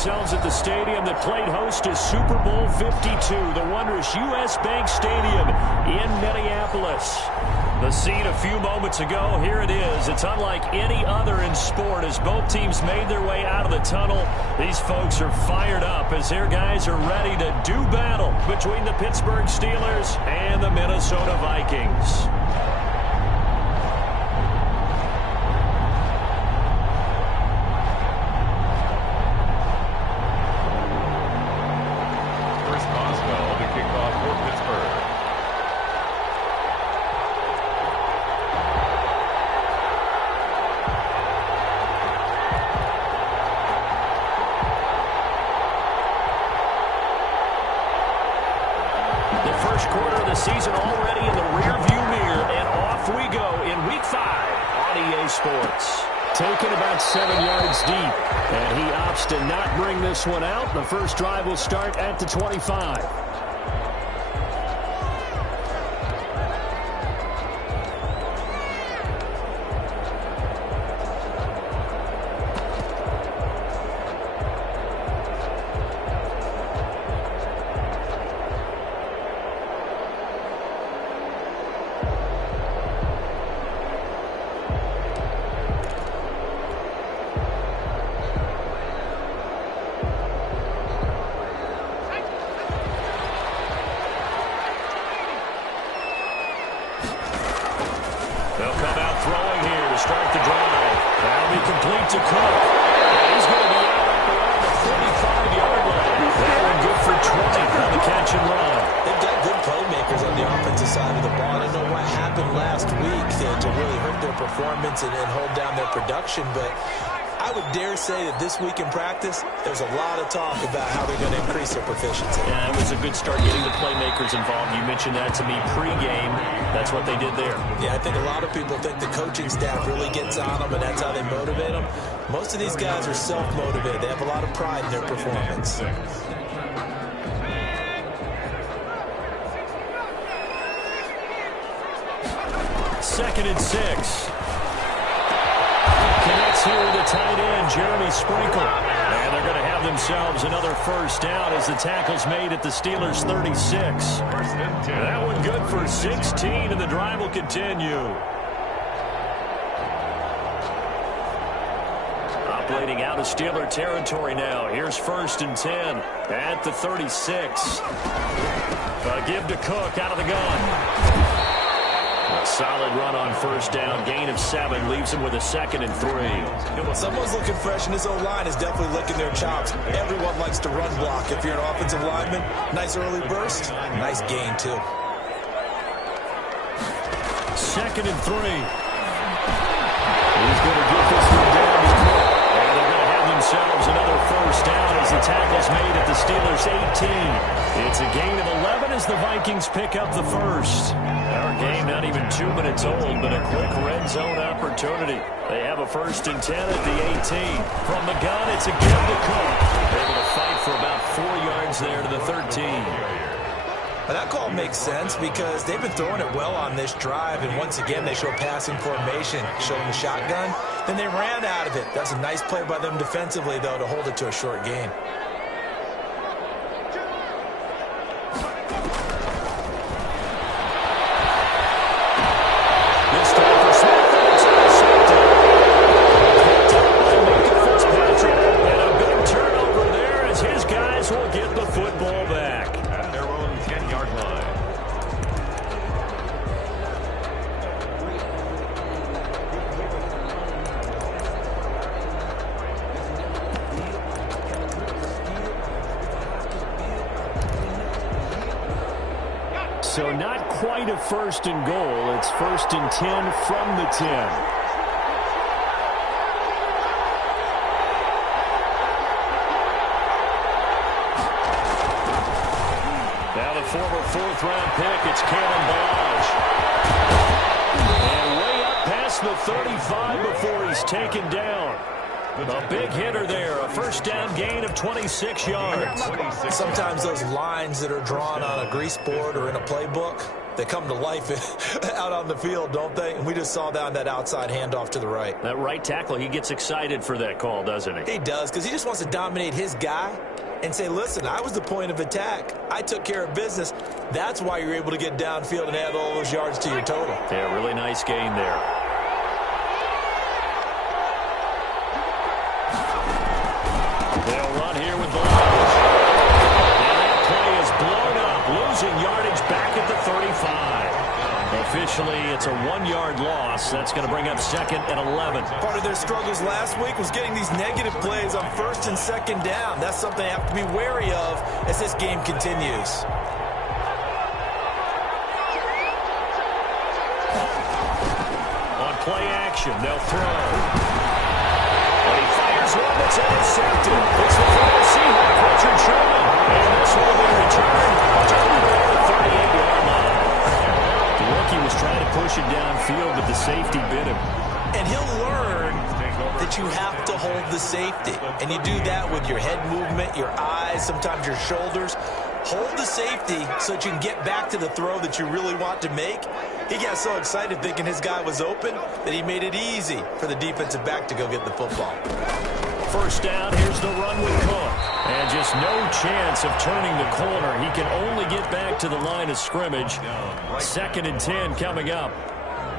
themselves at the stadium that played host to Super Bowl 52, the wondrous U.S. Bank Stadium in Minneapolis. The scene a few moments ago, here it is. It's unlike any other in sport as both teams made their way out of the tunnel. These folks are fired up as their guys are ready to do battle between the Pittsburgh Steelers and the Minnesota Vikings. Season already in the rearview mirror, and off we go in Week 5 on EA Sports. Taken about 7 yards deep, and he opts to not bring this one out. The first drive will start at the 25. They'll come out throwing here to start the drive. That'll be complete to Cook. He's going to be out up around the 45-yard line. That one good for 20 on the catch and run. They've got good playmakers on the offensive side of the ball. I don't know what happened last week to really hurt their performance and hold down their production, but I would dare say that this week in practice, there's a lot of talk about how they're going to increase their proficiency. Yeah, it was a good start getting the playmakers involved. You mentioned that to me pregame. That's what they did there. Yeah, I think a lot of people think the coaching staff really gets on them, and that's how they motivate them. Most of these guys are self-motivated. They have a lot of pride in their performance. Second and 6. Connects here with the tight end, Jeremy Sprinkle. And they're going to have themselves another first down as the tackle's made at the Steelers' 36. That one good for 16, and the drive will continue. Operating out of Steeler territory now. Here's first and 10 at the 36. A give to Cook out of the gun. A solid run on first down. Gain of 7 leaves him with a second and 3. Someone's looking fresh, and his O-line is definitely licking their chops. Everyone likes to run block. If you're an offensive lineman, nice early burst, nice gain, too. Second and 3. He's going to get this one down to Cook. And they're going to have themselves another first down as the tackle's made at the Steelers' 18. It's a gain of 11 as the Vikings pick up the first. Our game not even 2 minutes old, but a quick red zone opportunity. They have a first and 10 at the 18. From the gun, it's a give to Cook. Able to fight for about 4 yards there to the 13. But that call makes sense because they've been throwing it well on this drive, and once again they show passing formation, showing the shotgun. Then they ran out of it. That's a nice play by them defensively, though, to hold it to a short gain. So not quite a first and goal. It's first and 10 from the 10. Now the former fourth-round pick, it's Kalen Ballage. And way up past the 35 before he's taken down. A big hitter there, a first down gain of 26 yards. Sometimes those lines that are drawn on a grease board or in a playbook, they come to life out on the field, don't they? And we just saw that on that outside handoff to the right. That right tackle, he gets excited for that call, doesn't he? He does, because he just wants to dominate his guy and say, listen, I was the point of attack. I took care of business. That's why you're able to get downfield and add all those yards to your total. Yeah, really nice gain there. They'll run here with the Lions. And that play is blown up, losing yardage back at the 35. Officially, it's a 1-yard loss. That's going to bring up 2nd and 11. Part of their struggles last week was getting these negative plays on 1st and 2nd down. That's something they have to be wary of as this game continues. On play action, they'll throw. And he fires one that's intercepted. It's the final Seahawk, Richard Sherman. And this will be returned to the 38-yard line. The rookie was trying to push it downfield, but the safety bit him. And he'll learn that you have to hold the safety. And you do that with your head movement, your eyes, sometimes your shoulders. Hold the safety so that you can get back to the throw that you really want to make. He got so excited thinking his guy was open that he made it easy for the defensive back to go get the football. First down, here's the run with Cook. And just no chance of turning the corner. He can only get back to the line of scrimmage. 2nd and 10 coming up.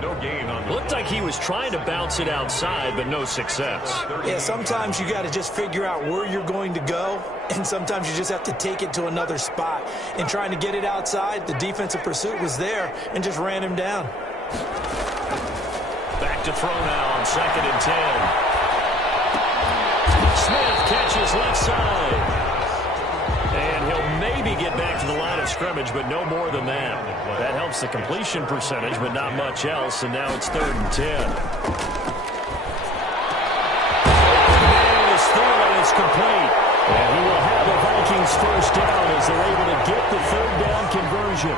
No gain on the Looked like he was trying to bounce it outside, but no success. Yeah, sometimes you got to just figure out where you're going to go, and sometimes you just have to take it to another spot. And trying to get it outside, the defensive pursuit was there and just ran him down. Back to throw now on 2nd and 10. Smith catches left side. And he'll maybe get back to the line of scrimmage, but no more than that. That helps the completion percentage, but not much else, and now it's 3rd and 10. And is thrown, it's complete. And he will have the Vikings first down as they're able to get the 3rd down conversion.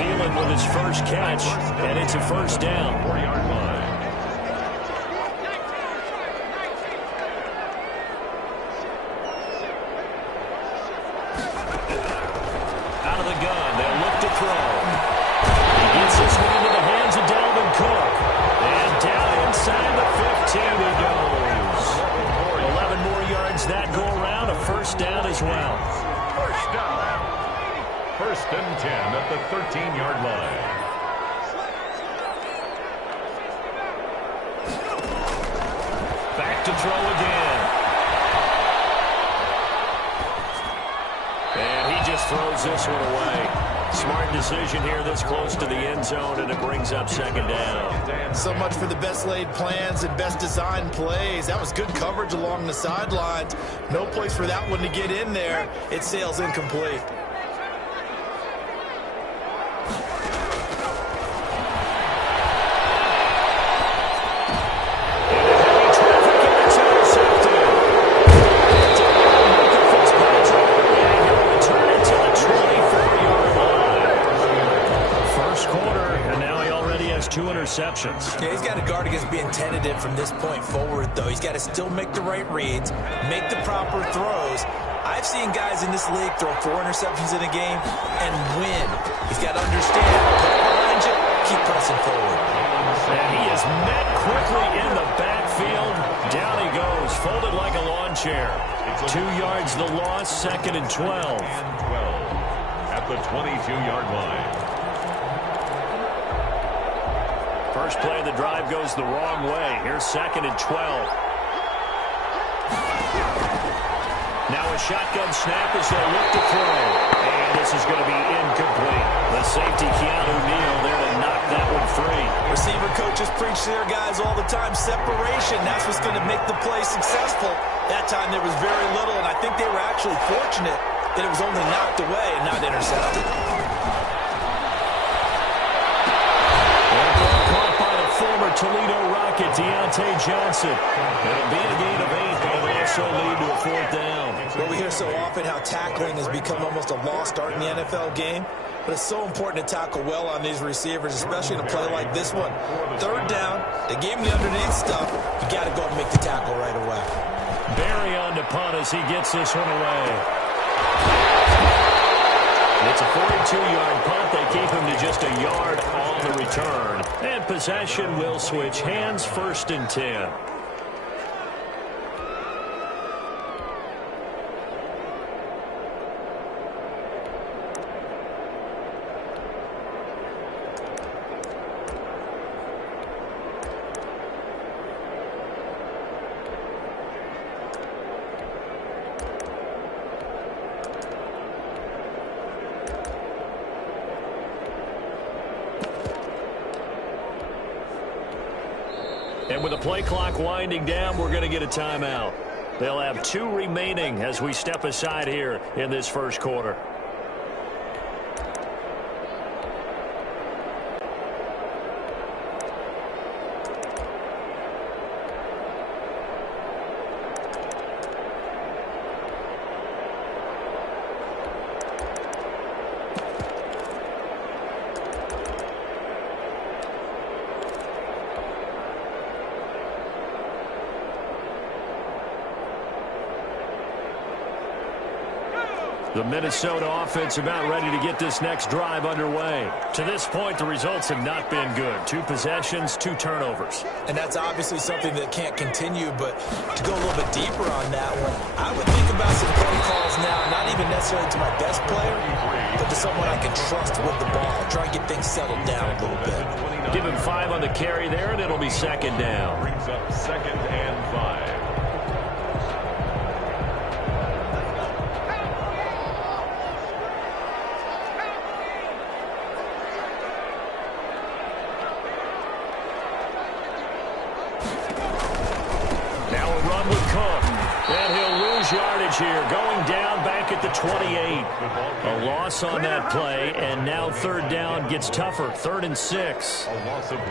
Thielen with his first catch, and it's a first down. 4-yard line. Out of the gun, they'll look to throw. He gets this one into the hands of Dalvin Cook. And down inside the 15 he goes. 11 more yards that go around, a first down as well. First down. 1st and 10 at the 13-yard line. Back to throw again. And he just throws this one away. Smart decision here this close to the end zone, and it brings up 2nd down. So much for the best laid plans and best designed plays. That was good coverage along the sidelines. No place for that one to get in there. It sails incomplete. Interceptions. Yeah, he's got to guard against being tentative from this point forward, though. He's got to still make the right reads, make the proper throws. I've seen guys in this league throw 4 interceptions in a game and win. He's got to understand, put it behind you, keep pressing forward. And he is met quickly in the backfield. Down he goes, folded like a lawn chair. 2 yards the loss, 2nd and 12. At the 22-yard line. First play of the drive goes the wrong way. Here's 2nd and 12. Now a shotgun snap as they look to throw. And this is going to be incomplete. The safety, Keanu Neal, there to knock that one free. Receiver coaches preach to their guys all the time. Separation, that's what's going to make the play successful. That time there was very little, and I think they were actually fortunate that it was only knocked away and not intercepted. Former Toledo Rocket, Deontay Johnson. It'll be a gain of 8, but it'll also lead to a 4th down. Well, we hear so often how tackling has become almost a lost art in the NFL game, but it's so important to tackle well on these receivers, especially in a play like this one. 3rd down, they gave him the underneath stuff. You got to go and make the tackle right away. Barry on to punt as he gets this one away. It's a 42-yard punt. They just a yard on the return. And possession will switch hands, 1st and 10. And with the play clock winding down, we're going to get a timeout. They'll have 2 remaining as we step aside here in this first quarter. The Minnesota offense about ready to get this next drive underway. To this point, the results have not been good. 2 possessions, 2 turnovers. And that's obviously something that can't continue, but to go a little bit deeper on that one, I would think about some play calls now, not even necessarily to my best player, but to someone I can trust with the ball. Try and get things settled down a little bit. Give him 5 on the carry there, and it'll be 2nd down. Brings up 2nd and 5. Yardage here, going down back at the 28. A loss on that play, and now 3rd down gets tougher. 3rd and 6. A loss of 1.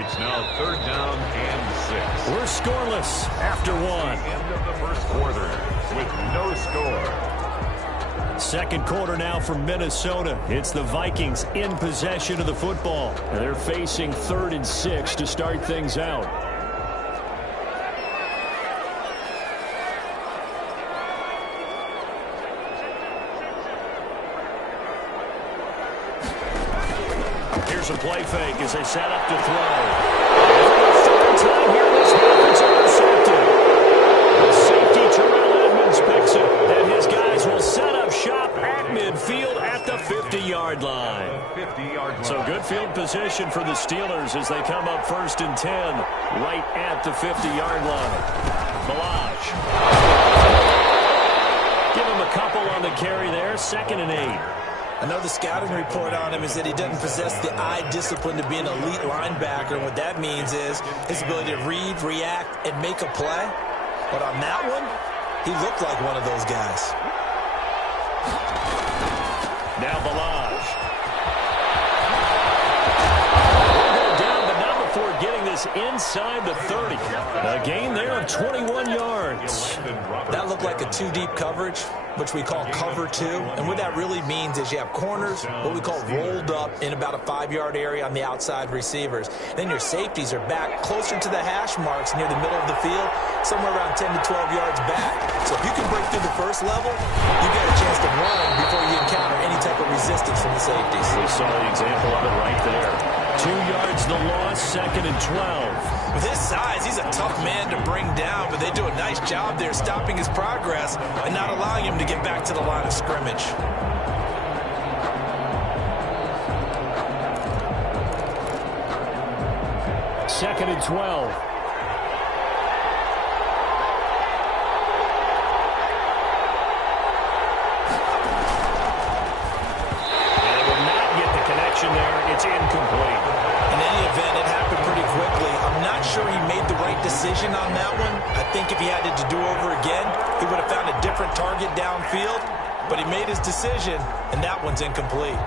It's now 3rd down and 6. We're scoreless after 1. End of the first quarter with no score. 2nd quarter now for Minnesota. It's the Vikings in possession of the football. And they're facing 3rd and 6 to start things out. Here's a play fake as they set up to throw. For the 3rd time here, this offense intercepted. The safety, Terrell Edmonds, picks it, and his guys will set up shop at midfield at the 50-yard line. So good field position for the Steelers as they come up 1st and 10, right at the 50-yard line. Balaj. Give him a couple on the carry there, 2nd and 8. I know the scouting report on him is that he doesn't possess the eye discipline to be an elite linebacker. And what that means is his ability to read, react, and make a play. But on that one, he looked like one of those guys. Now Balaj. Down, but not before getting this inside the 30. A gain there of 21 yards. That looked like a 2-deep coverage, which we call cover 2. And what that really means is you have corners, what we call rolled up in about a 5-yard area on the outside receivers. Then your safeties are back closer to the hash marks near the middle of the field, somewhere around 10 to 12 yards back. So if you can break through the first level, you get a chance to run before you encounter any type of resistance from the safeties. We saw the example of it right there. 2 yards the loss, 2nd and 12. With his size, he's a tough man to bring down, but they do a nice job there stopping his progress and not allowing him to get back to the line of scrimmage. Second and 12. And will not get the connection there. It's incomplete. In any event, it happened pretty quickly. I'm not sure he made the right decision on that one. I think if he had it to do over again, he would have found a different target downfield. But he made his decision, and that one's incomplete.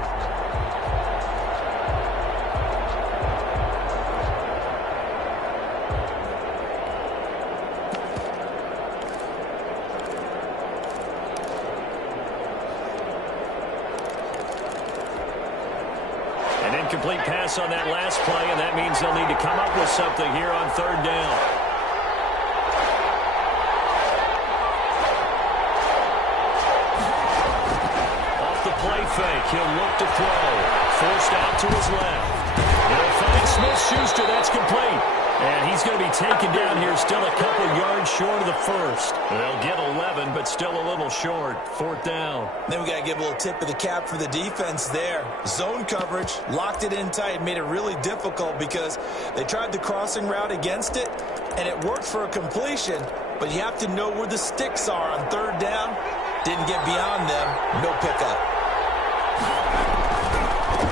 An incomplete pass on that last play, and that means they'll need to come up with something here on 3rd down. play fake. He'll look to throw. Forced out to his left. He'll find Smith-Schuster. That's complete. And he's going to be taken down here, still a couple yards short of the first. They'll get 11, but still a little short. 4th down. Then we got to give a little tip of the cap for the defense there. Zone coverage, locked it in tight, made it really difficult because they tried the crossing route against it, and it worked for a completion, but you have to know where the sticks are on 3rd down. Didn't get beyond them. No pickup.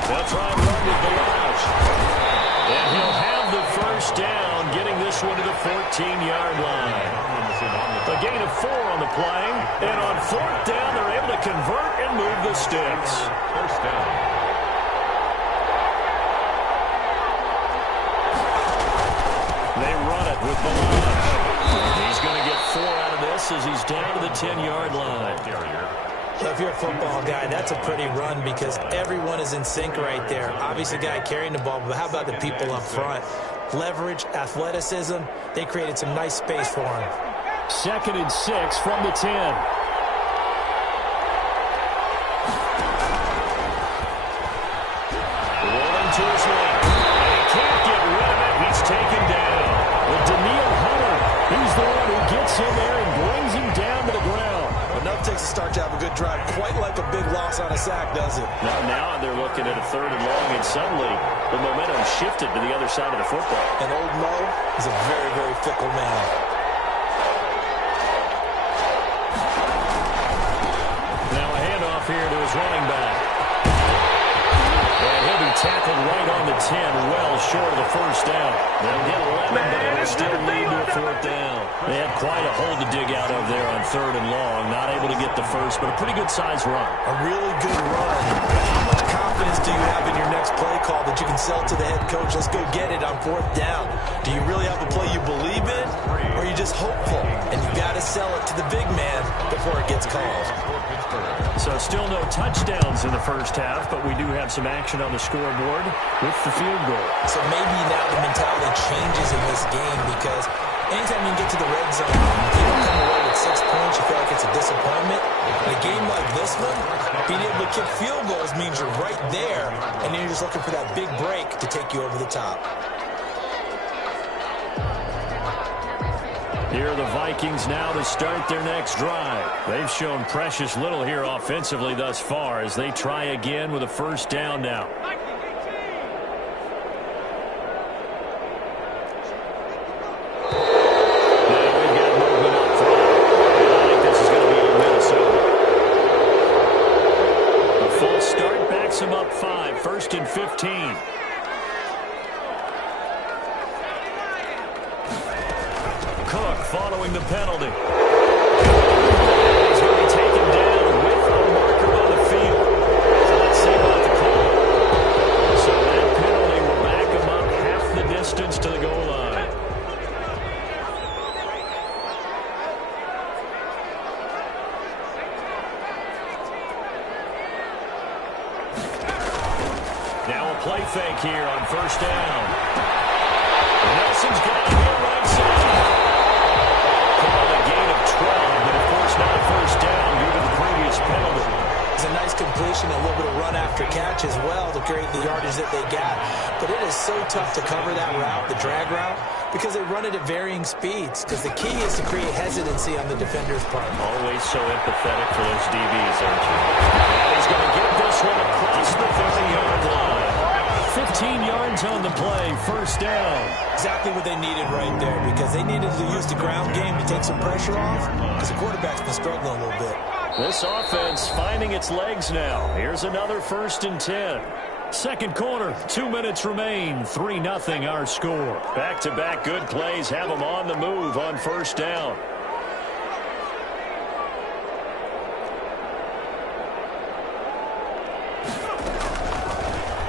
They'll try and run with Balazs. And he'll have the first down, getting this one to the 14-yard line. A gain of 4 on the play. And on 4th down, they're able to convert and move the sticks. First down. They run it with Balazs. He's going to get 4 out of this as he's down to the 10-yard line. If you're a football guy, that's a pretty run because everyone is in sync right there. Obviously, the guy carrying the ball, but how about the people up front? Leverage, athleticism, they created some nice space for him. 2nd and 6 from the 10. Rolling to his left. And he can't get rid of it. He's taken down. With Daniil Hunter, he's the one who gets him there and brings him down to the ground. Enough takes a start to have a good drive. Quite like a big loss on a sack, does it? Now they're looking at a 3rd and long, and suddenly the momentum shifted to the other side of the football. And old Mo is a very, very fickle man. Now a handoff here to his running back. And he'll be tackled right on the 10, well short of the first down. They'll get 11, but it'll still lead to a 4th down. They had quite a hole to dig out of there on 3rd and long. Not able to get the first, but a pretty good-sized run. A really good run. How much confidence do you have in your next play call that you can sell to the head coach? Let's go get it on 4th down. Do you really have a play you believe in, or are you just hopeful? And you got to sell it to the big man before it gets called. So still no touchdowns in the first half, but we do have some action on the scoreboard with the field goal. So maybe now the mentality changes in this game because anytime you get to the red zone, if you don't come away with 6 points, you feel like it's a disappointment. In a game like this one, being able to kick field goals means you're right there, and then you're just looking for that big break to take you over the top. Here are the Vikings now to start their next drive. They've shown precious little here offensively thus far as they try again with a 1st down now. Him up 5, 1st and 15. Cook following the penalty. He's going to be taken down with a marker on the field. So let's see about the call. So that penalty will back him up half the distance to the goal line. Now a play fake here on 1st down. Nelson's got it here right side. Called a gain of 12, but of course not a 1st down due to the previous penalty. It's a nice completion, a little bit of run after catch as well to create the yardage that they got. But it is so tough to cover that route, the drag route, because they run it at varying speeds. Because the key is to create hesitancy on the defender's part. Always so empathetic for those DBs, aren't you? And he's going to get this one across the 30-yard line. 15 yards on the play, 1st down. Exactly what they needed right there because they needed to use the ground game to take some pressure off because the quarterback's been struggling a little bit. This offense finding its legs now. Here's another 1st and 10. Second quarter, 2 minutes remain, 3-0 our score. Back-to-back good plays have them on the move on 1st down.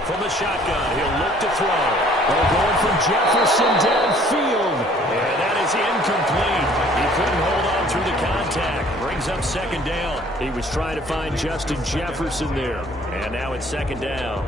From the shotgun, he'll look to throw. They're going from Jefferson downfield. And that is incomplete. He couldn't hold on through the contact. Brings up 2nd down. He was trying to find Justin Jefferson there. And now it's 2nd down.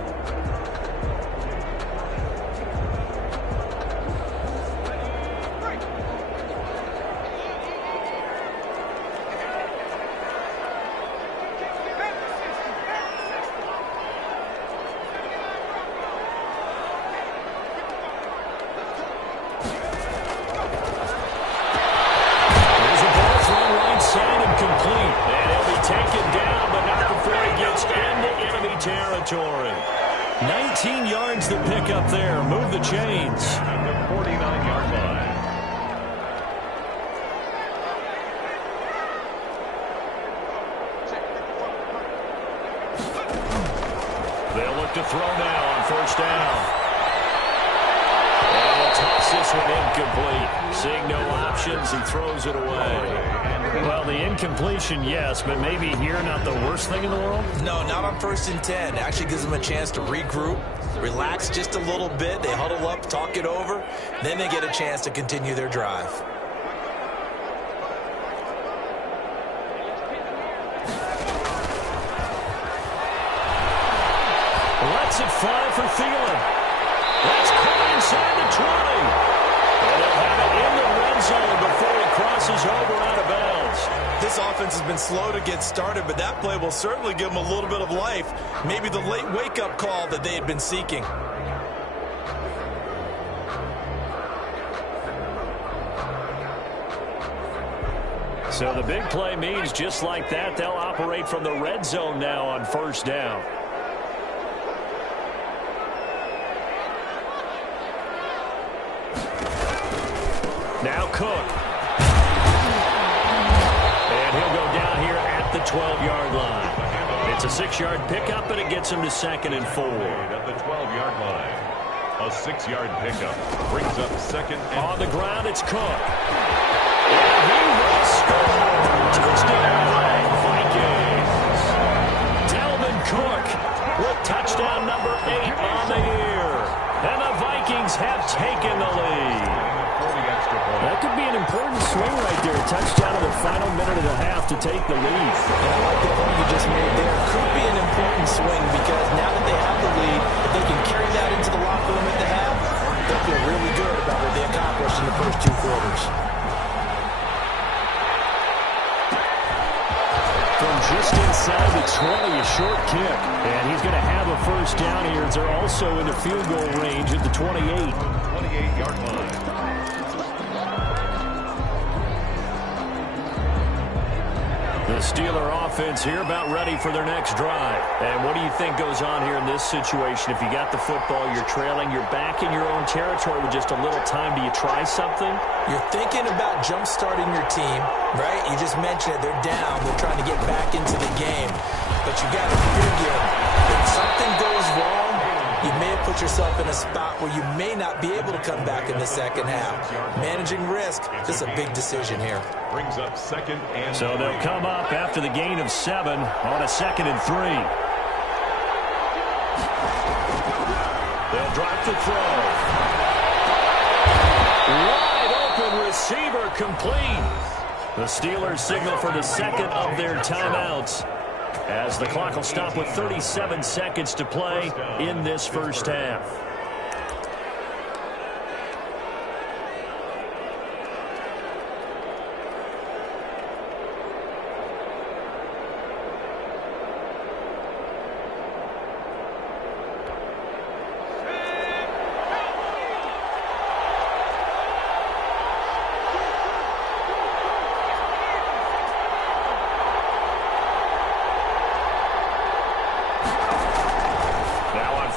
territory. 19 yards to pick up there. Move the chains. At the 49-yard line. They'll look to throw now on first down. And he'll toss this one incomplete. Seeing no options, he throws it away. Well, the incompletion, yes, but maybe here not the worst thing in the world? No, not on 1st and 10. Actually gives them a chance to regroup, relax just a little bit. They huddle up, talk it over. Then they get a chance to continue their drive. Lets it fly for Thielen. That's caught inside the 20. And they'll have it in the red zone before he crosses over out of bounds. This offense has been slow to get started, but that play will certainly give them a little bit of life. Maybe the late wake-up call that they had been seeking. So the big play means just like that, they'll operate from the red zone now on first down. Now Cook. And he'll go down here at the 12-yard line. It's a 6-yard pickup, and it gets him to 2nd and 4. At the 12-yard line. A 6-yard pickup brings up 2nd and 4. On the ground, it's Cook. And he will score. Touchdown, Vikings. Dalvin Cook with touchdown number 8 on the year. And the Vikings have taken the lead. That could be an important swing right there. A touchdown in the final minute and a half to take the lead. And I like the point you just made there. Could be an important swing because now that they have the lead, if they can carry that into the locker room at the half, they'll feel really good about what they accomplished in the first 2 quarters. From just inside the 20, a short kick. And he's going to have a first down here. They're also in the field goal range at the 28. 28-yard line. The Steeler offense here about ready for their next drive. And what do you think goes on here in this situation? If you got the football, you're trailing, you're back in your own territory with just a little time. Do you try something? You're thinking about jump-starting your team, right? You just mentioned it. They're down. They're trying to get back into the game. But you got to figure if something goes wrong, you may have put yourself in a spot where you may not be able to come back in the second half. Managing risk, this is a big decision here. Brings up 2nd and 3. So they'll come up after the gain of 7 on a 2nd and 3. They'll drop the throw. Wide open receiver complete. The Steelers signal for the 2nd of their timeouts, as the clock will stop with 37 seconds to play in this first half.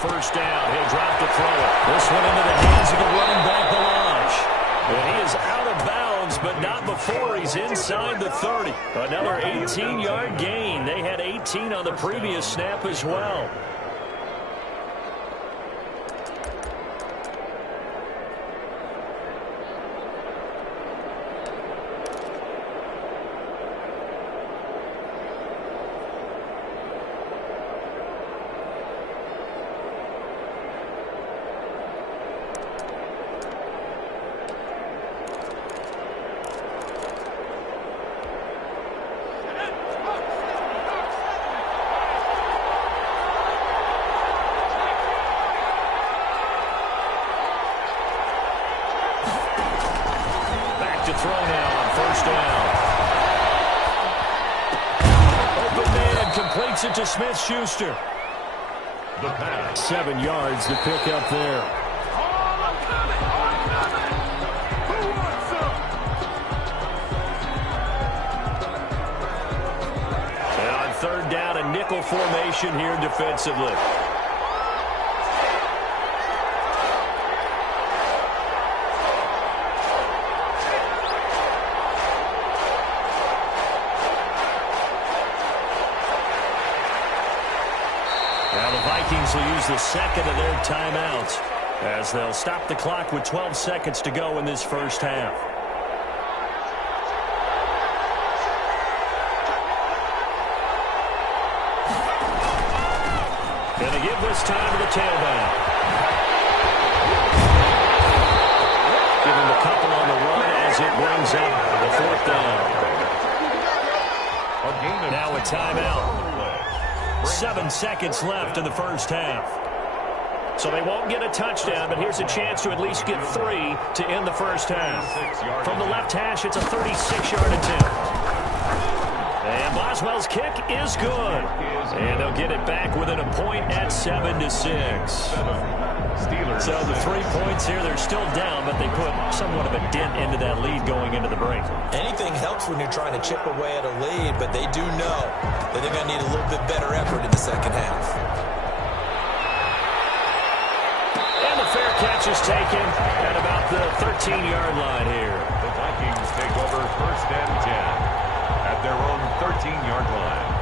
First down, he'll drop to throw it. This one into the hands of the running back, Balaj. And he is out of bounds, but not before he's inside the 30. Another 18-yard gain. They had 18 on the previous snap as well. Throw now on first down. Open man completes it to Smith-Schuster. The pass. 7 yards to pick up there. And on third down, a nickel formation here defensively. Now the Vikings will use the second of their timeouts as they'll stop the clock with 12 seconds to go in this first half. Gonna give this time to the tailback. Give him a couple on the run as it brings up the fourth down. Now a timeout. 7 seconds left in the first half. So they won't get a touchdown, but here's a chance to at least get 3 to end the first half. From the left hash, it's a 36-yard attempt. And Boswell's kick is good. And they'll get it back within a point at 7-6. So the 3 points here, they're still down, but they put somewhat of a dent into that lead going into the break. Anything helps when you're trying to chip away at a lead, but they do know that they're going to need a little bit better effort in the second half. And the fair catch is taken at about the 13-yard line here. The Vikings take over 1st and 10 at their own 13-yard line.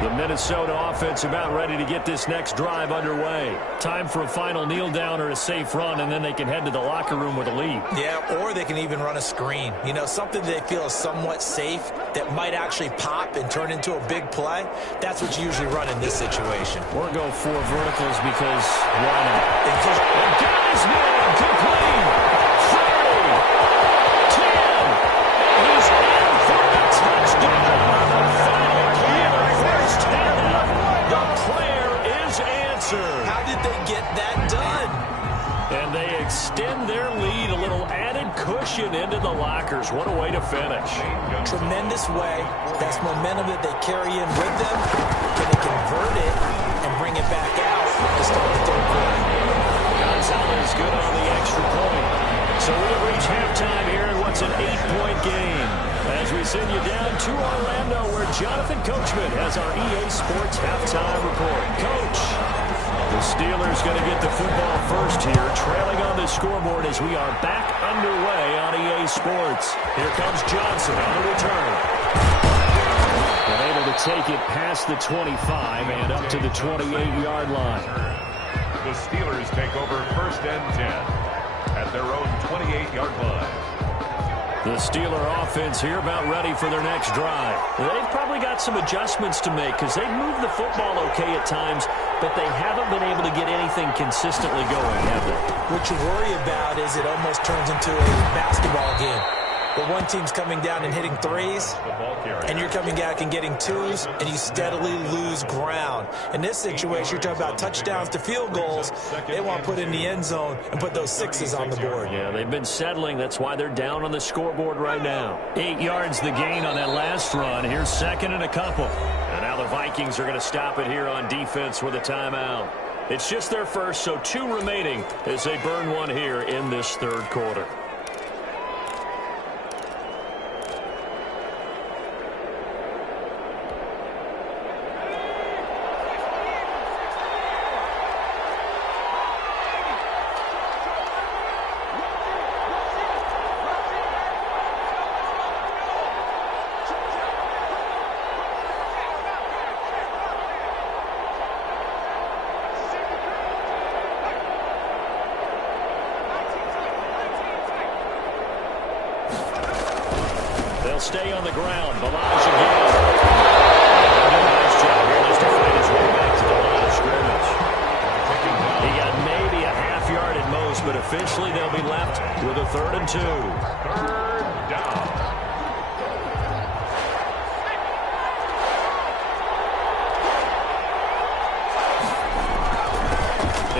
The Minnesota offense about ready to get this next drive underway. Time for a final kneel down or a safe run, and then they can head to the locker room with a lead. Yeah, or they can even run a screen. You know, something they feel is somewhat safe that might actually pop and turn into a big play. That's what you usually run in this situation. Or go 4 verticals because why not? And got his man complete. 30, 10, and he's in for the touchdown. Final play of the first half. The prayer is answered. How did they get that done? And they extend their lead, a little added cushion into the lockers. What a way to finish. Tremendous way. That's momentum that they carry in with them. Can they convert it and bring it back out to start the third quarter? Gonzalez good on the extra point. So we'll reach halftime here in what's an 8-point game. As we send you down to Orlando, where Jonathan Coachman has our EA Sports halftime report. Coach, the Steelers going to get the football first here, trailing on the scoreboard as we are back underway on EA Sports. Here comes Johnson on the return. And able to take it past the 25 and up to the 28-yard line. The Steelers take over 1st and 10 at their own 28-yard line. The Steeler offense here about ready for their next drive. They've probably got some adjustments to make because they've moved the football okay at times, but they haven't been able to get anything consistently going, have they? What you worry about is it almost turns into a basketball game. Where one team's coming down and hitting threes, and you're coming back and getting twos, and you steadily lose ground. In this situation, you're talking about touchdowns to field goals. They want to put in the end zone and put those sixes on the board. Yeah, they've been settling. That's why they're down on the scoreboard right now. 8 yards the gain on that last run. Here's second and a couple. And now the Vikings are going to stop it here on defense with a timeout. It's just their first, so 2 remaining as they burn one here in this third quarter. Stay on the ground. Balaj again. Nice job here just to find his way back to the line of scrimmage. He got maybe a half yard at most, but officially they'll be left with a 3rd and 2. 3rd down.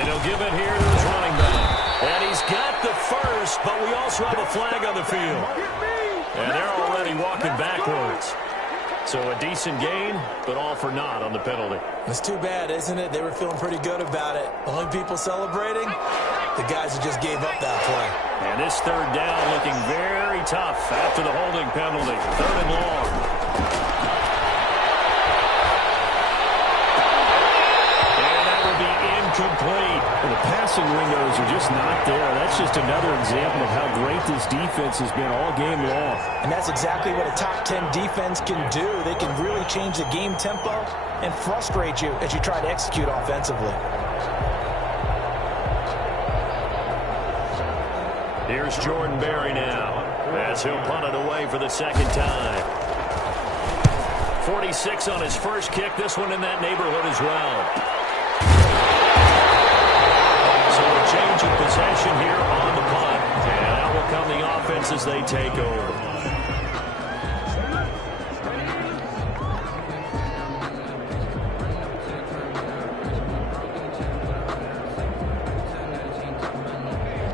And he'll give it here to his running back. And he's got the first, but we also have a flag on the field. And they're already walking backwards. So a decent gain, but all for naught on the penalty. It's too bad, isn't it? They were feeling pretty good about it. Only people celebrating, the guys who just gave up that play. And this 3rd down looking very tough after the holding penalty. 3rd and long. passing windows are just not there. That's just another example of how great this defense has been all game long. And that's exactly what a top 10 defense can do. They can really change the game tempo and frustrate you as you try to execute offensively. Here's Jordan Berry now, as he'll punt it away for the second time. 46 on his first kick. This one in that neighborhood as well. So a change of possession here on the punt. And out will come the offense as they take over.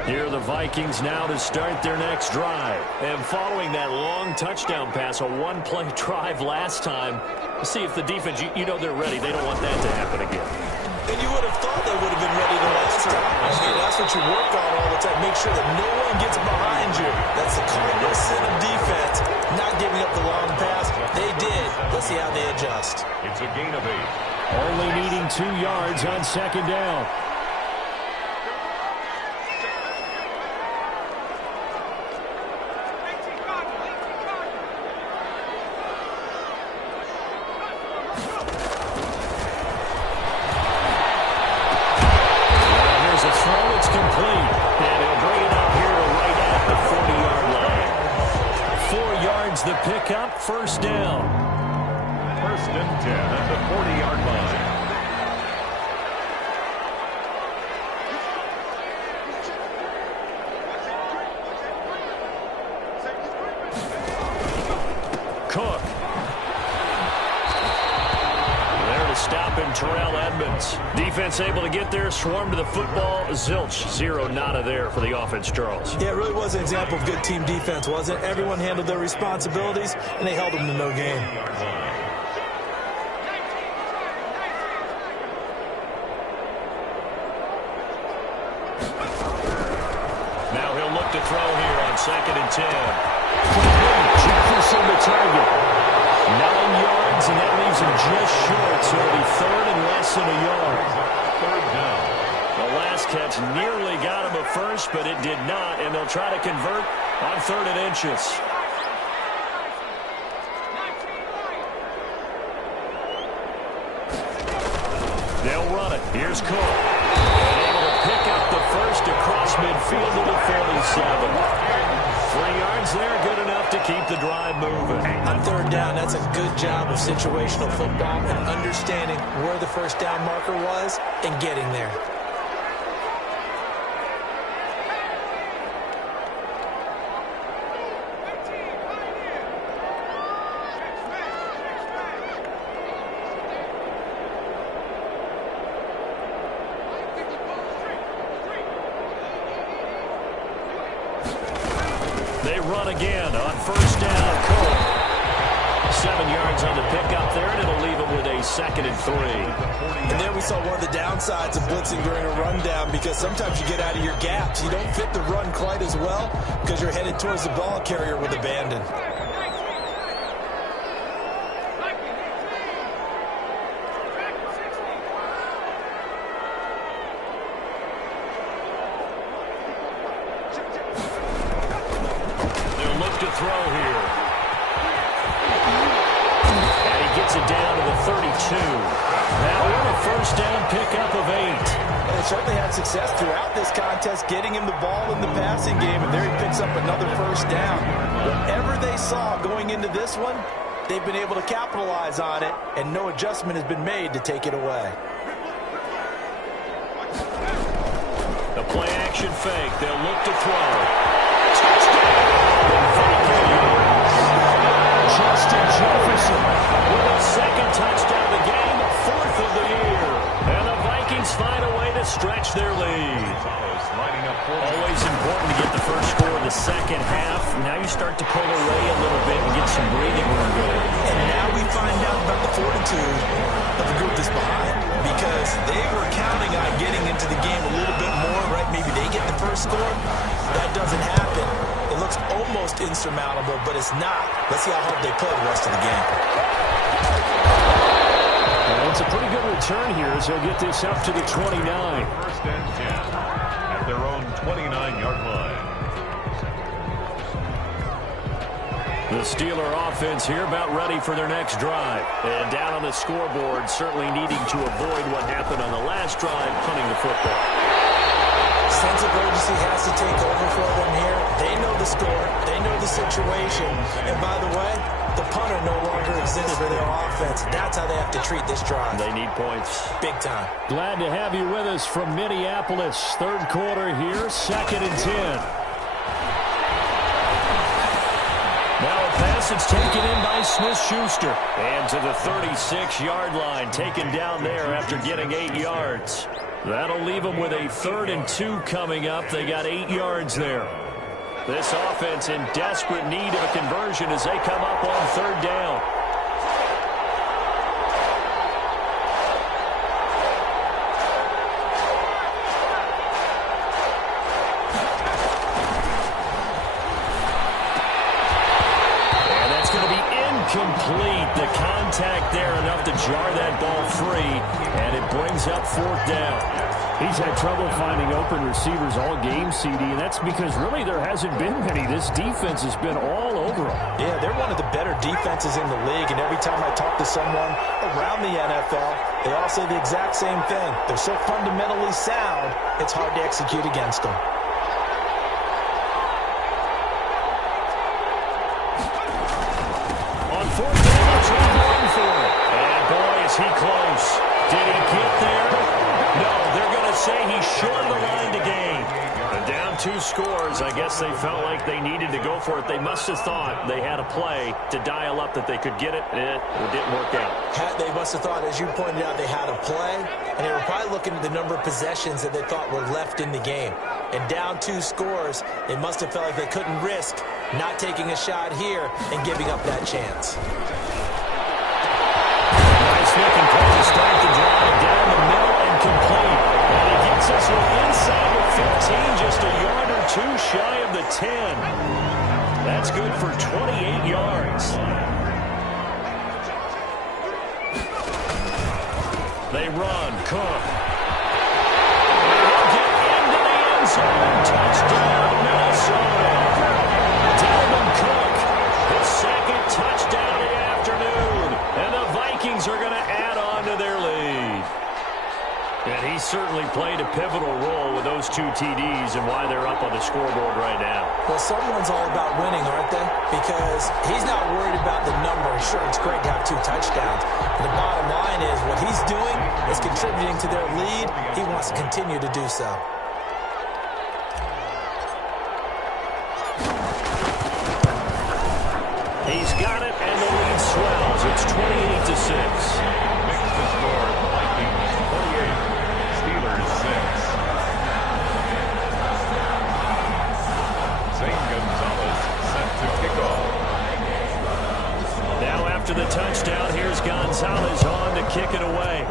Here are the Vikings now to start their next drive. And following that long touchdown pass, a one-play drive last time, see if the defense, you know they're ready. They don't want that to happen again. And you would have thought they would have been ready the last time. I mean, that's what you work on all the time. Make sure that no one gets behind you. That's the cardinal sin of defense, not giving up the long pass. They did. Let's see how they adjust. It's a gain of 8. Only needing 2 yards on second down. The pickup, first down. First and 10 at the 40-yard line. Cook. There to stop him, Terrell Edmonds. Defense able to get there, swarm to the football. Zilch, 0 nada there for the offense, Charles. Yeah, it really was an example of good team defense, wasn't it? Everyone handled their responsibilities, and they held them to no gain. Now he'll look to throw here on second and 10. Jefferson the target. 9 yards, and that leaves him just short, so it'll be third and less than a yard. Third down. The last catch nearly got him at first, but it did not, and they'll try to convert on third and inches. They'll run it. Here's Cook. Able to pick up the first across midfield to the 47. 3 yards there, good enough to keep the drive moving. On third down, that's a good job of situational football and understanding where the first down marker was and getting there. They run again on first down. Cook. 7 yards on the pickup there, and it'll leave him with a second and 3. And there we saw one of the downsides of blitzing during a rundown, because sometimes you get out of your gaps. You don't fit the run quite as well because you're headed towards the ball carrier with abandon. To throw here. And he gets it down to the 32. Now we're a first down pickup of 8. Well, they certainly had success throughout this contest getting him the ball in the passing game, and there he picks up another first down. Whatever they saw going into this one, they've been able to capitalize on it, and no adjustment has been made to take it away. The play action fake. They'll look to throw. Touchdown! Justin Jefferson with a second touchdown of the game, 4th of the year. And the Vikings find a way to stretch their lead. Always important to get the first score of the second half. Now you start to pull away a little bit and get some breathing room going. And now we find out about the fortitude of the group that's behind, because they were counting on getting into the game a little bit more, right? Maybe they get the first score. That doesn't happen. It looks almost insurmountable, but it's not. Let's see how hard they play the rest of the game. Well, it's a pretty good return here as he'll get this up to the 29. First and 10 at their own 29-yard line. The Steeler offense here about ready for their next drive. And down on the scoreboard, certainly needing to avoid what happened on the last drive, punting the football. Sense of urgency has to take over for them here. They know the score. They know the situation. And by the way, the punter no longer exists for their offense. That's how they have to treat this drive. They need points. Big time. Glad to have you with us from Minneapolis. Third quarter here, 2nd and 10. Now a pass that's taken in by Smith-Schuster. And to the 36-yard line, taken down there after getting 8 yards. That'll leave them with a 3rd and 2 coming up. They got 8 yards there. This offense in desperate need of a conversion as they come up on 3rd down. Complete. The contact there enough to jar that ball free, and it brings up 4th down. He's had trouble finding open receivers all game, CD, and that's because really there hasn't been many. This defense has been all over them. Yeah, they're one of the better defenses in the league, and every time I talk to someone around the NFL, they all say the exact same thing. They're so fundamentally sound, it's hard to execute against them. He close. Did he get there? No, they're going to say he short of the line to gain. And down 2 scores, I guess they felt like they needed to go for it. They must have thought they had a play to dial up that they could get it, and it didn't work out. They must have thought, as you pointed out, they had a play, and they were probably looking at the number of possessions that they thought were left in the game. And down 2 scores, they must have felt like they couldn't risk not taking a shot here and giving up that chance. Looking play to start the drive down the middle and complete. And he gets us inside the 15, just a yard or 2 shy of the 10. That's good for 28 yards. They run. Cook. They'll get into the end zone. Touchdown, Minnesota. Dalvin Cook, his 2nd touchdown of the afternoon. And the Vikings are going to add on to their lead. And he certainly played a pivotal role with those 2 TDs and why they're up on the scoreboard right now. Well, someone's all about winning, aren't they? Because he's not worried about the number. Sure, it's great to have 2 touchdowns. But the bottom line is what he's doing is contributing to their lead. He wants to continue to do so. He's got it, and the lead swells. It's 28-6. Makes the score Vikings 48, Steelers 6. Zane Gonzalez set to kick off. Now after the touchdown, here's Gonzalez on to kick it away.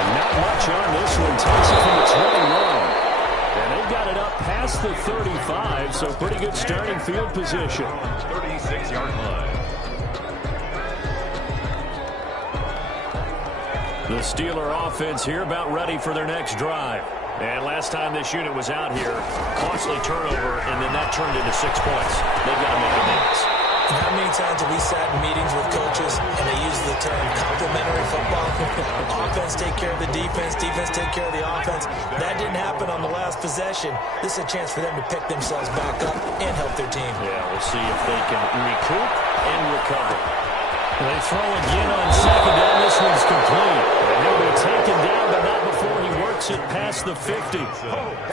And not much on this one. Takes it from the 21. And they've got it up past the 35, so pretty good starting field position. 36-yard line. The Steeler offense here about ready for their next drive. And last time this unit was out here, costly turnover, and then that turned into 6 points. They've got to make amends. How many times have we sat in meetings with coaches and they use the term complementary football? Offense take care of the defense, defense take care of the offense. That didn't happen on the last possession. This is a chance for them to pick themselves back up and help their team. Yeah, we'll see if they can recoup and recover. They throw again on 2nd down. This one's complete. And he'll be taken down, but not before he works it past the 50.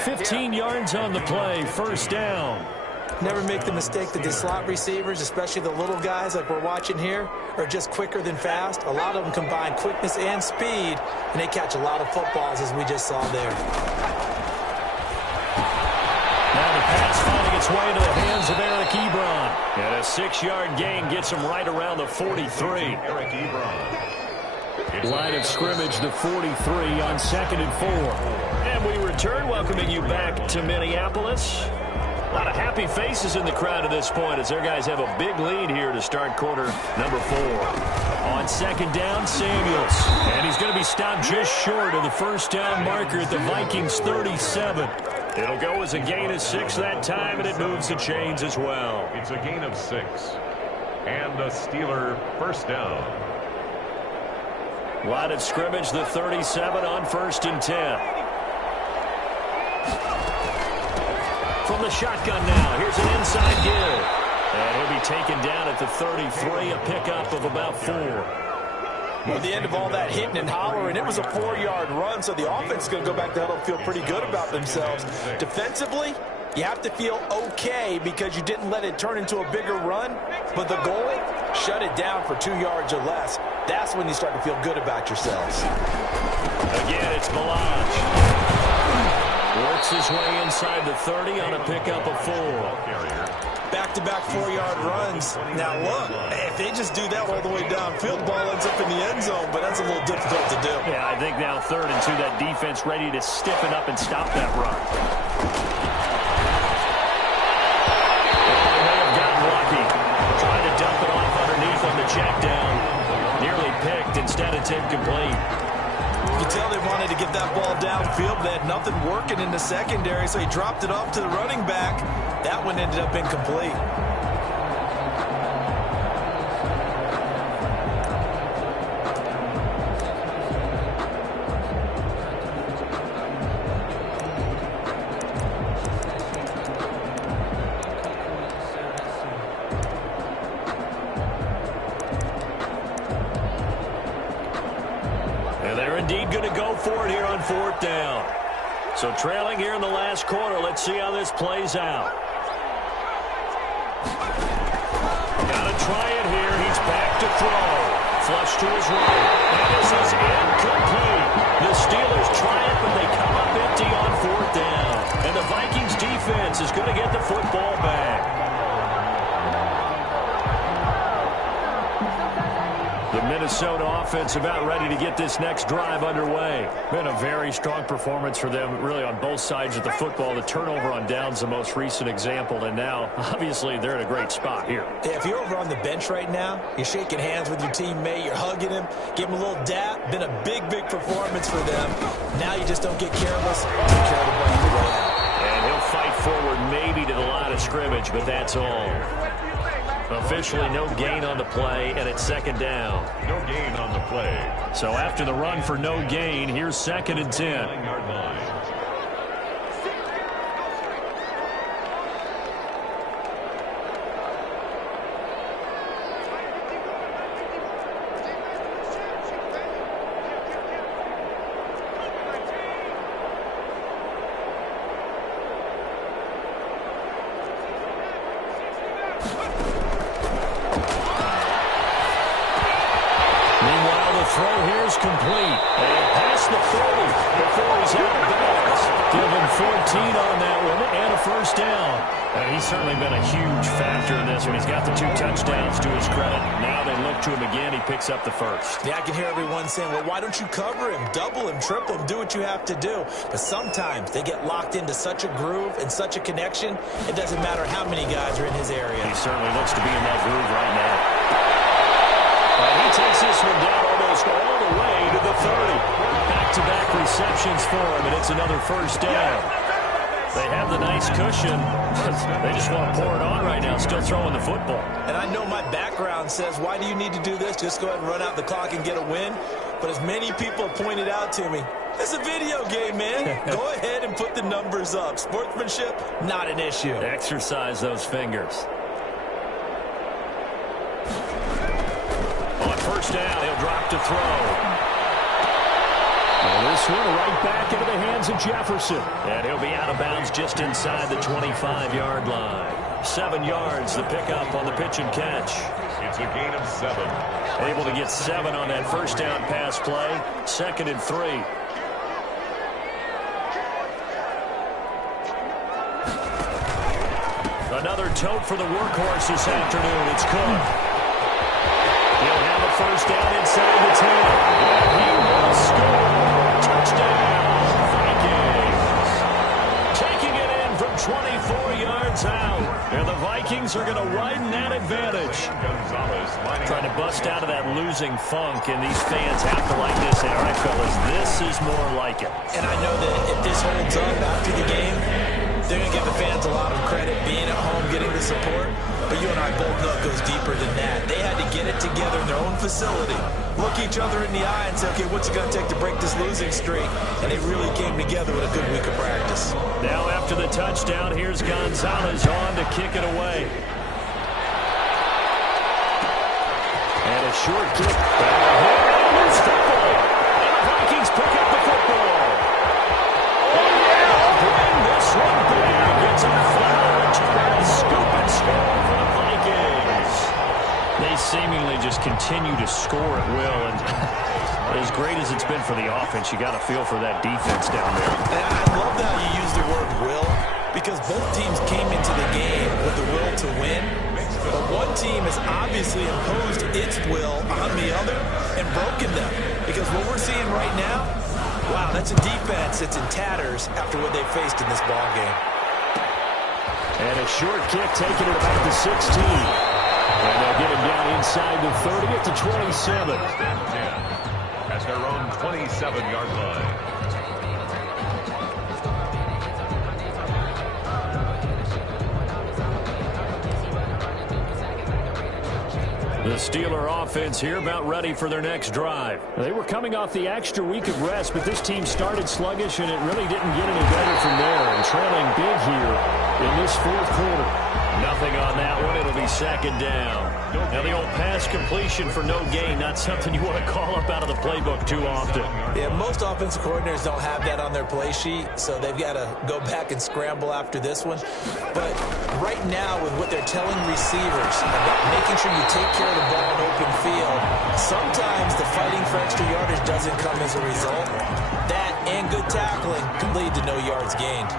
15 yards on the play, 1st down. Never make the mistake that the slot receivers, especially the little guys like we're watching here, are just quicker than fast. A lot of them combine quickness and speed, and they catch a lot of footballs, as we just saw there. Now the pass finding its way to the hands of Eric Ebron. And a 6-yard gain gets him right around the 43. Eric Ebron. Line of scrimmage, the 43 on 2nd and 4. And we return, welcoming you back to Minneapolis. A lot of happy faces in the crowd at this point as their guys have a big lead here to start quarter number 4. On second down, Samuels. And he's going to be stopped just short of the first down marker at the Vikings 37. It'll go as a gain of 6 that time, and it moves the chains as well. It's a gain of 6. And a Steeler first down. Line of scrimmage, the 37 on 1st and 10. From the shotgun now, here's an inside give. And he'll be taken down at the 33, a pickup of about 4. At the end of all that hitting and hollering, it was a 4-yard run, so the offense is going to go back to huddle and feel pretty good about themselves. Defensively, you have to feel okay because you didn't let it turn into a bigger run, but the goal, shut it down for 2 yards or less. That's when you start to feel good about yourselves. Again, it's Melange. Works his way inside the 30 on a pickup of 4. Back-to-back 4-yard runs. Now, look, if they just do that all the way downfield, the ball ends up in the end zone, but that's a little difficult to do. Yeah, I think now 3rd and 2, that defense ready to stiffen up and stop that run. They may have gotten lucky. Trying to dump it off underneath on the check down. Nearly picked. Instead, it's incomplete. You can tell they wanted to get that ball downfield. They had nothing working in the secondary, so he dropped it off to the running back. That one ended up incomplete. For it here on 4th down. So trailing here in the last quarter. Let's see how this plays out. Got to try it here. He's back to throw. Flush to his right. And this is incomplete. The Steelers try it, but they come up empty on 4th down. And the Vikings defense is going to get the football back. The Minnesota offense about ready to get this next drive underway. Been a very strong performance for them, really, on both sides of the football. The turnover on downs, the most recent example, and now, obviously, they're in a great spot here. Yeah, if you're over on the bench right now, you're shaking hands with your teammate, you're hugging him, give him a little dap. Been a big, big performance for them. Now you just don't get careless. Take care of the ball on the way out. And he'll fight forward maybe to the line of scrimmage, but that's all. Officially no gain on the play, and it's 2nd down. No gain on the play. So after the run for no gain, here's 2nd and 10. 9-yard line. Throw here is complete. And past the 30 before he's out of bounds. Give him 14 on that one and a first down. And he's certainly been a huge factor in this one. He's got the 2 touchdowns to his credit. Now they look to him again. He picks up the first. Yeah, I can hear everyone saying, well, why don't you cover him, double him, triple him, do what you have to do. But sometimes they get locked into such a groove and such a connection, it doesn't matter how many guys are in his area. He certainly looks to be in that groove right now. He takes this one down almost all the way to the 30. Back-to-back receptions for him, and it's another first down. They have the nice cushion. They just want to pour it on right now, still throwing the football. And I know my background says, why do you need to do this? Just go ahead and run out the clock and get a win. But as many people have pointed out to me, it's a video game, man. Go ahead and put the numbers up. Sportsmanship, not an issue. Exercise those fingers. On first down, he'll drop to throw. And this one right back into the hands of Jefferson. And he'll be out of bounds just inside the 25-yard line. 7 yards, the pickup on the pitch and catch. It's a gain of 7. Able to get 7 on that first down pass play. 2nd and 3. Another tote for the workhorse this afternoon. It's Cook. He'll have a first down inside the 10. And he will score. Touchdown, Vikings. Taking it in from 24 yards Falcons are going to widen that advantage. Trying to bust out of that losing funk, and these fans have to like this. All right, fellas, this is more like it. And I know that if this holds up after the game, they're going to give the fans a lot of credit being at home, getting the support. But you and I both know it goes deeper than that. They had to get it together in their own facility, look each other in the eye and say, okay, what's it going to take to break this losing streak? And they really came together with a good week of practice. Now after the touchdown, here's Gonzalez on to kick it away. And a short kick. Loose football. And the Vikings pick up the football. Oh, yeah, bring this one back. It's a flat return, a scoop and score for the Vikings. They seemingly just continue to score at will, and as great as it's been for the offense, you got to feel for that defense down there. And I love how you use the word will, because both teams came into the game with the will to win, but one team has obviously imposed its will on the other and broken them, because what we're seeing right now, wow, that's a defense that's in tatters after what they faced in this ball game. And a short kick taking it about the 16. And they'll get him down inside the 30 at the 27. At their own 27-yard line. The Steeler offense here about ready for their next drive. They were coming off the extra week of rest, but this team started sluggish, and it really didn't get any better from there. And trailing big here in this fourth quarter. Nothing on that one. It'll be second down. Now the old pass completion for no gain, not something you want to call up out of the playbook too often. Yeah, most offensive coordinators don't have that on their play sheet, so they've got to go back and scramble after this one. But right now, with what they're telling receivers about making sure you take care of the ball in open field, sometimes the fighting for extra yardage doesn't come as a result. That and good tackling could lead to no yards gained.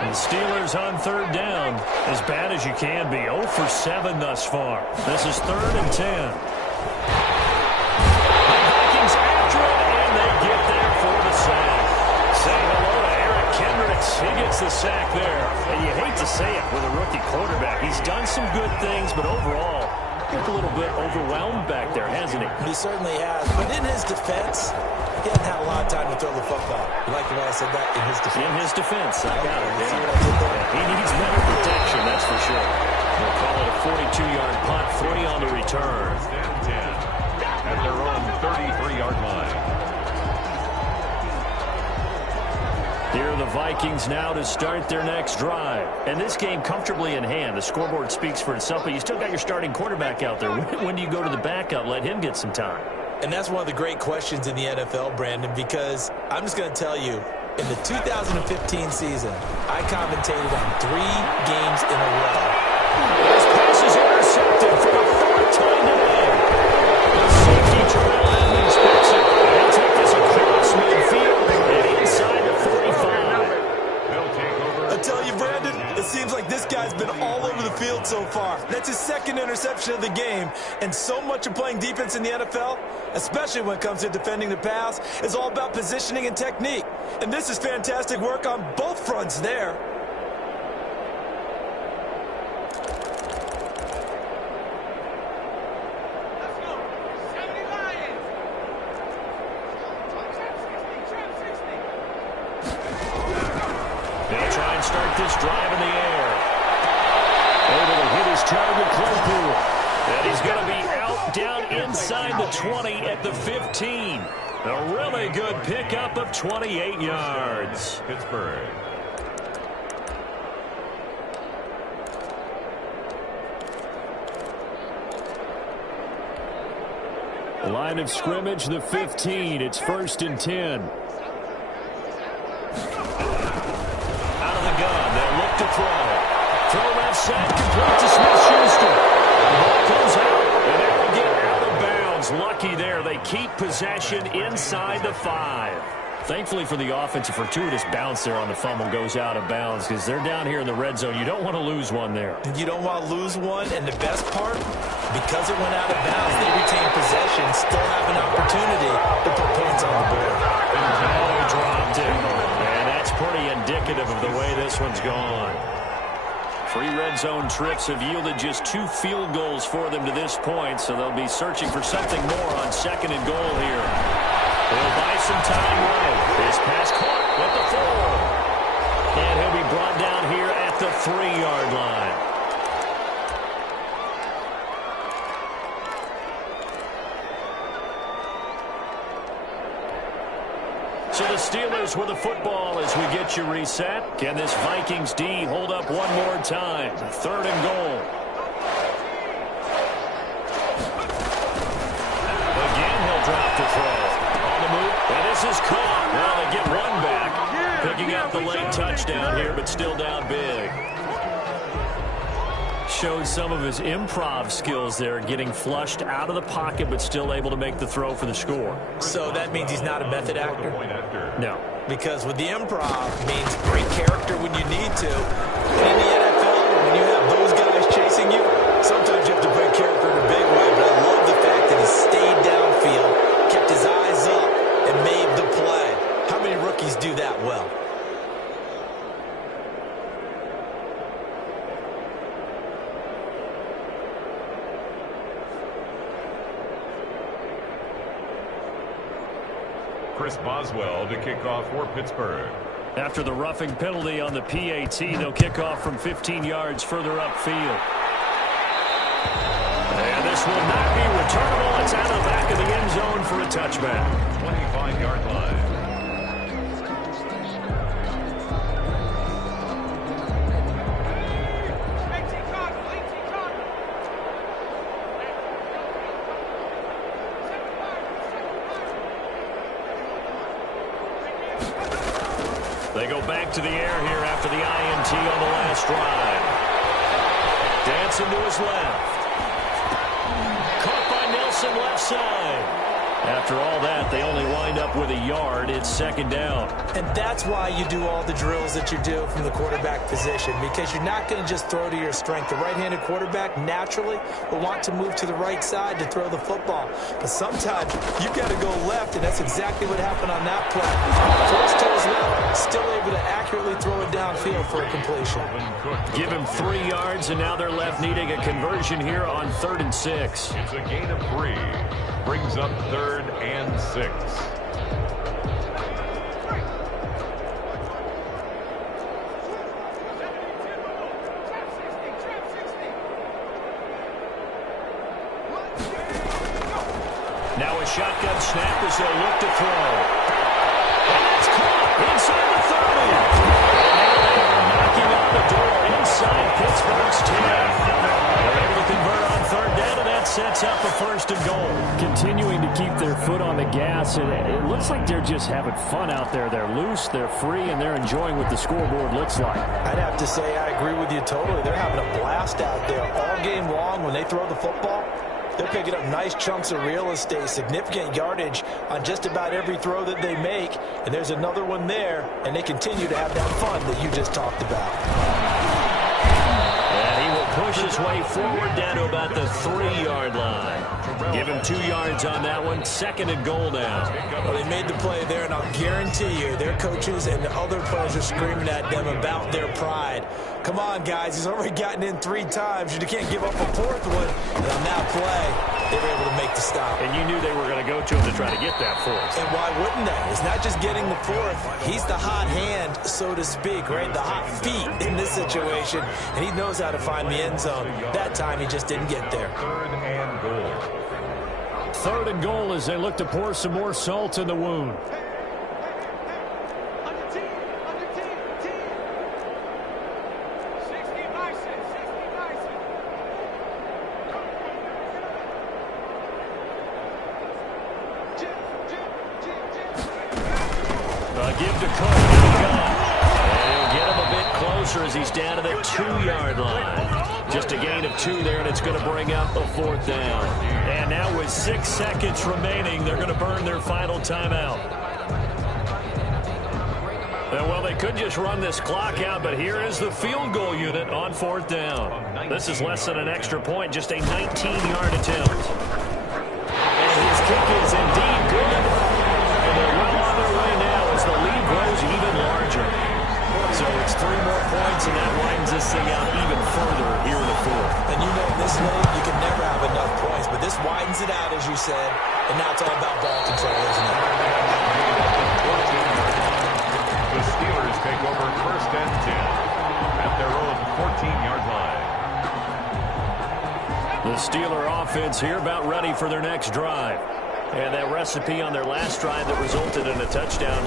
The Steelers on third down, as bad as you can be. 0 for 7 thus far. This is 3rd and 10. The Vikings after it, and they get there for the sack. Say hello to Eric Kendricks. He gets the sack there. And you hate to say it with a rookie quarterback. He's done some good things, but overall, looked a little bit overwhelmed back there, hasn't he? He certainly has. But in his defense, he hasn't had a lot of time to throw the football. You like the way I said that? In his defense. In his defense. I got it. See what I did there? He needs better protection, that's for sure. We'll call it a 42-yard punt, 3 on the return. At their own 33-yard line. Here are the Vikings now to start their next drive. And this game comfortably in hand. The scoreboard speaks for itself, but you still got your starting quarterback out there. When do you go to the backup? Let him get some time. And that's one of the great questions in the NFL, Brandon, because I'm just going to tell you, in the 2015 season, I commentated on 3 games in a row. This pass is intercepted for the 4th time today. The safety Terrell Edmonds picks it. They'll take this across midfield and inside the 45. They'll take over. I tell you, Brandon, it seems like this guy's been all over the field so far. That's his 2nd interception of the game. And so much of playing defense in the NFL, especially when it comes to defending the pass, is all about positioning and technique. And this is fantastic work on both fronts there. They'll try and start this drive in the air. Able to hit his target, Claypool. And he's going to be out down inside the 20 at the 15. A really good pickup of 28 yards. Pittsburgh. Line of scrimmage, the 15. It's 1st and 10. Out of the gun, they'll look to throw. Throw left side, complete to Smith-Schuster. The ball comes out, and they will get out of bounds. Lucky there. They keep possession inside the 5. Thankfully for the offense, a fortuitous bounce there on the fumble goes out of bounds because they're down here in the red zone. You don't want to lose one there. You don't want to lose one, and the best part, because it went out of bounds, they retain possession, still have an opportunity to put points on the board. Oh, he dropped it. And that's pretty indicative indicative of the way this one's gone. 3 red zone trips have yielded just 2 field goals for them to this point, so they'll be searching for something more on 2nd and goal here. They'll buy some time right. This pass caught at the 4. And he'll be brought down here at the 3-yard line. So the Steelers with the football as we get you reset. Can this Vikings D hold up one more time? 3rd and goal. Again, he'll drop to throw. On the move, and this is caught. Well, they get one back. Picking up the late touchdown here, but still down big. Showed some of his improv skills there, getting flushed out of the pocket, but still able to make the throw for the score. So that means he's not a method actor? No. Because with the improv means great character when you need to. In the NFL, when you have those guys chasing you, sometimes you have to break character in a big way. But I love the fact that he stayed downfield, kept his eyes up, and made the play. How many rookies do that well? Chris Boswell to kick off for Pittsburgh. After the roughing penalty on the PAT, they'll kick off from 15 yards further upfield. And this will not be returnable. It's out of the back of the end zone for a touchback. 25-yard line. They go back to the air here after the INT on the last drive. Dancing to his left. Caught by Nelson left side. After all that, they only wind up with a yard. It's 2nd down. And that's why you do all the drills that you do from the quarterback position, because you're not going to just throw to your strength. The right-handed quarterback naturally will want to move to the right side to throw the football. But sometimes you've got to go left, and that's exactly what happened on that play. Forced to his left, still able to accurately throw it downfield for a completion. Give him 3 yards, and now they're left needing a conversion here on 3rd and 6. It's a gain of 3. Brings up 3rd and 6. Now a shotgun snap as they'll look to throw. And it's caught inside the 30. And they are knocking on the door inside Pittsburgh's 10. They're able to convert on 3rd down, and that sets up a 1st and goal. Continuing to keep their foot on the gas, and it looks like they're just having fun out there. They're loose, they're free, and they're enjoying what the scoreboard looks like. I'd have to say I agree with you totally. They're having a blast out there all game long. When they throw the football, they're picking up nice chunks of real estate, significant yardage on just about every throw that they make. And there's another one there, and they continue to have that fun that you just talked about. And he will push his way forward down to about the 3-yard line. Give him 2 yards on that one. 2nd and goal now. Well, they made the play there, and I'll guarantee you their coaches and the other players are screaming at them about their pride. Come on, guys. He's already gotten in 3 times. You can't give up a 4th one. And on that play, they were able to make the stop. And you knew they were going to go to him to try to get that 4th. And why wouldn't they? It's not just getting the 4th. He's the hot hand, so to speak, right? The hot feet in this situation. And he knows how to find the end zone. That time, he just didn't get there. 3rd and goal. 3rd and goal as they look to pour some more salt in the wound. Give to Cook. And get him a bit closer as he's down to the 2-yard line. Just a gain of 2 there, and it's going to bring up a 4th down. And now with 6 seconds remaining, they're going to burn their final timeout. Well, they could just run this clock out, but here is the field goal unit on 4th down. This is less than an extra point, just a 19-yard attempt. And his kick is indeed good. And they're well on their way now as the lead grows even larger. So points, and that widens this thing out even further here in the fourth. And you know, in this league, you can never have enough points, but this widens it out, as you said, and now it's all about ball control, isn't it? The Steelers take over first and 10 at their own 14-yard line. The Steeler offense here about ready for their next drive. And that recipe on their last drive that resulted in a touchdown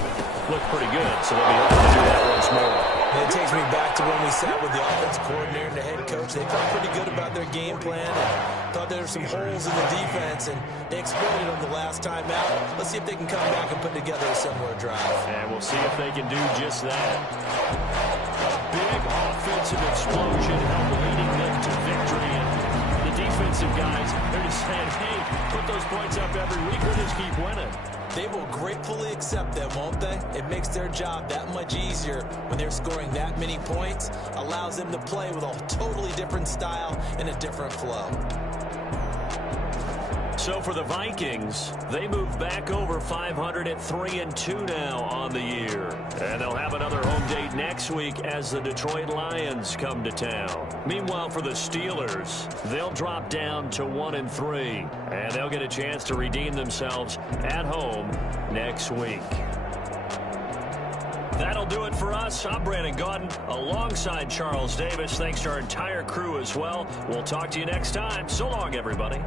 looked pretty good, so they'll be able to do that once more. And it takes me back to when we sat with the offense coordinator and the head coach. They felt pretty good about their game plan and thought there were some holes in the defense, and they exploited them the last time out. Let's see if they can come back and put together a similar drive. And we'll see if they can do just that. A big offensive explosion helped leading them to victory. And the defensive guys, they're just saying, hey, put those points up every week. We'll just keep winning. They will gratefully accept them, won't they? It makes their job that much easier when they're scoring that many points. Allows them to play with a totally different style and a different flow. So for the Vikings, they move back over 500 at 3-2 now on the year. And they'll have another home date next week as the Detroit Lions come to town. Meanwhile, for the Steelers, they'll drop down to 1-3. And they'll get a chance to redeem themselves at home next week. That'll do it for us. I'm Brandon Gaudin alongside Charles Davis. Thanks to our entire crew as well. We'll talk to you next time. So long, everybody.